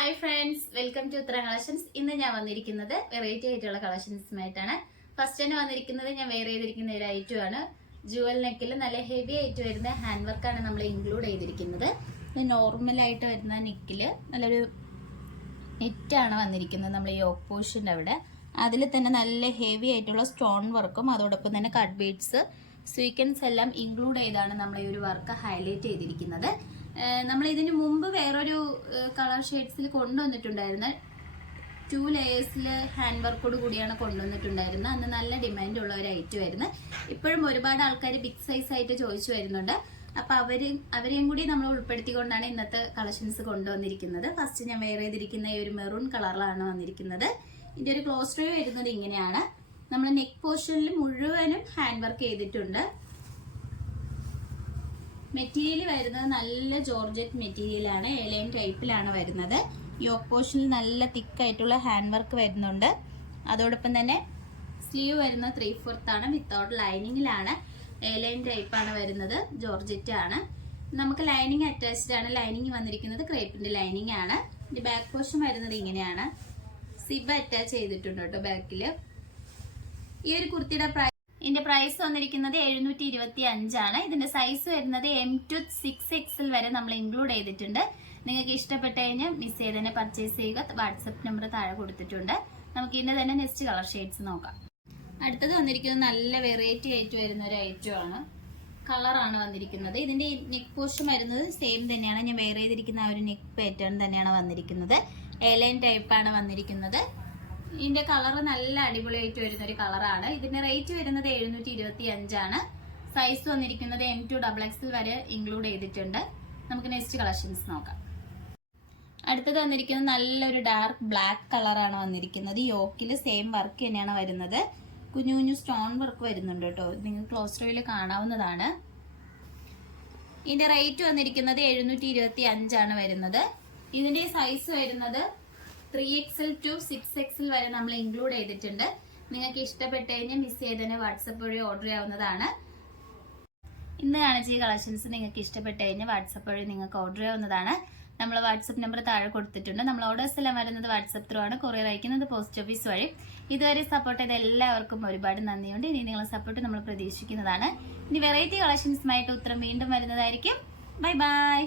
Hi friends, welcome to Uthara collections. ഇന്ന് ഞാൻ വന്നിരിക്കുന്നത് വെറൈറ്റി ആയിട്ടുള്ള കളക്ഷൻസുമായിട്ടാണ്. ഫസ്റ്റ് തന്നെ വന്നിരിക്കുന്നത് ഞാൻ വെയർ ചെയ്തിരിക്കുന്ന ഒരു ഐറ്റം ആണ്. ജുവൽ നെക്കിൽ നല്ല ഹെവി ആയിട്ട് വരുന്ന ഹാൻഡ് വർക്കാണ് നമ്മൾ ഇൻക്ലൂഡ് ചെയ്തിരിക്കുന്നത്. നോർമലായിട്ട് വരുന്ന നെക്കിൽ നല്ലൊരു നെറ്റാണ് വന്നിരിക്കുന്നത്. നമ്മൾ യോക്ക് പോർഷൻ്റെ അവിടെ അതിൽ തന്നെ നല്ല ഹെവി ആയിട്ടുള്ള സ്റ്റോൺ വർക്കും അതോടൊപ്പം തന്നെ കട്ട് ബീഡ്സ് സ്വീക്കൻസ് എല്ലാം ഇൻക്ലൂഡ് ചെയ്താണ് നമ്മൾ ഈ ഒരു വർക്ക് ഹൈലൈറ്റ് ചെയ്തിരിക്കുന്നത്. നമ്മൾ ഇതിന് മുമ്പ് വേറൊരു കളർ ഷെയ്ഡ്സിൽ കൊണ്ടുവന്നിട്ടുണ്ടായിരുന്നു. 2 ലെയേഴ്സിൽ ഹാൻഡ് വർക്കോട് കൂടിയാണ് കൊണ്ടുവന്നിട്ടുണ്ടായിരുന്നത്. അന്ന് നല്ല ഡിമാൻഡുള്ള ഒരു ഐറ്റം ആയിരുന്നു. ഇപ്പോഴും ഒരുപാട് ആൾക്കാർ ബിഗ് സൈസ് ആയിട്ട് ചോദിച്ചു വരുന്നുണ്ട്. അപ്പോൾ അവരെയും കൂടി നമ്മൾ ഉൾപ്പെടുത്തിക്കൊണ്ടാണ് ഇന്നത്തെ കളക്ഷൻസ് കൊണ്ടുവന്നിരിക്കുന്നത്. ഫസ്റ്റ് ഞാൻ വെയർ ചെയ്തിരിക്കുന്ന ഈ ഒരു മെറൂൺ കളറിലാണ് വന്നിരിക്കുന്നത്. ഇതിൻ്റെ ഒരു ക്ലോസ് റിവ്യൂ വരുന്നത് ഇങ്ങനെയാണ്. നമ്മൾ നെക്ക് പോർഷനിൽ മുഴുവനും ഹാൻഡ് വർക്ക് ചെയ്തിട്ടുണ്ട്. മെറ്റീരിയൽ വരുന്നത് നല്ല ജോർജറ്റ് മെറ്റീരിയലാണ്. എലൈൻ ടൈപ്പിലാണ് വരുന്നത്. യോക്ക് പോർഷനിൽ നല്ല തിക്കായിട്ടുള്ള ഹാൻഡ് വർക്ക് വരുന്നുണ്ട്. അതോടൊപ്പം തന്നെ സ്ലീവ് വരുന്നത് 3/4 ആണ്. വിത്തൗട്ട് ലൈനിങ്ങിലാണ്. എലൈൻ ടൈപ്പാണ് വരുന്നത്. ജോർജറ്റ് ആണ്. നമുക്ക് ലൈനിങ് അറ്റാച്ച്ഡ് ആണ്. ലൈനിങ് വന്നിരിക്കുന്നത് ക്രേപ്പിന്റെ ലൈനിങ് ആണ്. ഇതിന്റെ ബാക്ക് പോർഷൻ വരുന്നത് ഇങ്ങനെയാണ്. സിബ് അറ്റാച്ച് ചെയ്തിട്ടുണ്ട് കേട്ടോ ബാക്കിൽ. ഈ ഒരു കുർത്തിയുടെ ഇതിന്റെ പ്രൈസ് വന്നിരിക്കുന്നത് 725 ആണ്. ഇതിന്റെ സൈസ് വരുന്നത് M to 6XL വരെ നമ്മൾ ഇൻക്ലൂഡ് ചെയ്തിട്ടുണ്ട്. നിങ്ങൾക്ക് ഇഷ്ടപ്പെട്ട് കഴിഞ്ഞാൽ മിസ് ചെയ്ത് തന്നെ പർച്ചേസ് ചെയ്യുക. വാട്സപ്പ് നമ്പർ താഴെ കൊടുത്തിട്ടുണ്ട്. നമുക്ക് ഇതിന്റെ തന്നെ നെക്സ്റ്റ് കളർ ഷെയ്ഡ്സ് നോക്കാം. അടുത്തത് വന്നിരിക്കുന്നത് നല്ല വെറൈറ്റി ആയിട്ട് വരുന്ന ഒരു ഐറ്റം ആണ്. കളറാണ് വന്നിരിക്കുന്നത്. ഇതിന്റെ നെക്ക് പോർഷൻ വരുന്നത് സെയിം തന്നെയാണ്. ഞാൻ വെയർ ചെയ്തിരിക്കുന്ന ആ ഒരു നെക്ക് പാറ്റേൺ തന്നെയാണ് വന്നിരിക്കുന്നത്. എലൈൻ ടൈപ്പാണ് വന്നിരിക്കുന്നത്. ഇതിന്റെ കളർ നല്ല അടിപൊളിയായിട്ട് വരുന്ന ഒരു കളറാണ്. ഇതിന്റെ റേറ്റ് വരുന്നത് 725 ആണ്. സൈസ് വന്നിരിക്കുന്നത് M to XXL വരെ ഇൻക്ലൂഡ് ചെയ്തിട്ടുണ്ട്. നമുക്ക് നെക്സ്റ്റ് കളക്ഷൻസ് നോക്കാം. അടുത്തത് വന്നിരിക്കുന്നത് നല്ലൊരു ഡാർക്ക് ബ്ലാക്ക് കളറാണ് വന്നിരിക്കുന്നത്. യോക്കിൽ സെയിം വർക്ക് തന്നെയാണ് വരുന്നത്. കുഞ്ഞു കുഞ്ഞു സ്റ്റോൺ വർക്ക് വരുന്നുണ്ട് കേട്ടോ. നിങ്ങൾക്ക് ക്ലോസ് റിവ്യൂവിൽ കാണാവുന്നതാണ്. ഇതിന്റെ റേറ്റ് വന്നിരിക്കുന്നത് 725 ആണ് വരുന്നത്. ഇതിന്റെ സൈസ് വരുന്നത് 3XL to 6XL വരെ നമ്മൾ ഇൻക്ലൂഡ് ചെയ്തിട്ടുണ്ട്. നിങ്ങൾക്ക് ഇഷ്ടപ്പെട്ട് കഴിഞ്ഞാൽ മിസ് ചെയ്ത് തന്നെ വാട്സപ്പ് വഴി ഓർഡർ ചെയ്യാവുന്നതാണ്. ഇന്ന് കാണിച്ച ഈ കളക്ഷൻസ് നിങ്ങൾക്ക് ഇഷ്ടപ്പെട്ട് കഴിഞ്ഞാൽ വാട്സപ്പ് വഴി നിങ്ങൾക്ക് ഓർഡർ ചെയ്യാവുന്നതാണ്. നമ്മൾ വാട്സപ്പ് നമ്പർ താഴെ കൊടുത്തിട്ടുണ്ട്. നമ്മൾ ഓർഡേഴ്സ് എല്ലാം വരുന്നത് വാട്സപ്പ് ത്രൂ ആണ്. കൊറിയർ അയക്കുന്നത് പോസ്റ്റ് ഓഫീസ് വഴി. ഇതുവരെ സപ്പോർട്ട് ചെയ്ത എല്ലാവർക്കും ഒരുപാട് നന്ദിയുണ്ട്. ഇനി നിങ്ങളെ സപ്പോർട്ട് നമ്മൾ പ്രതീക്ഷിക്കുന്നതാണ്. ഇനി വെറൈറ്റി കളക്ഷൻസുമായിട്ട് ഉത്തരം വീണ്ടും വരുന്നതായിരിക്കും. Bye bye.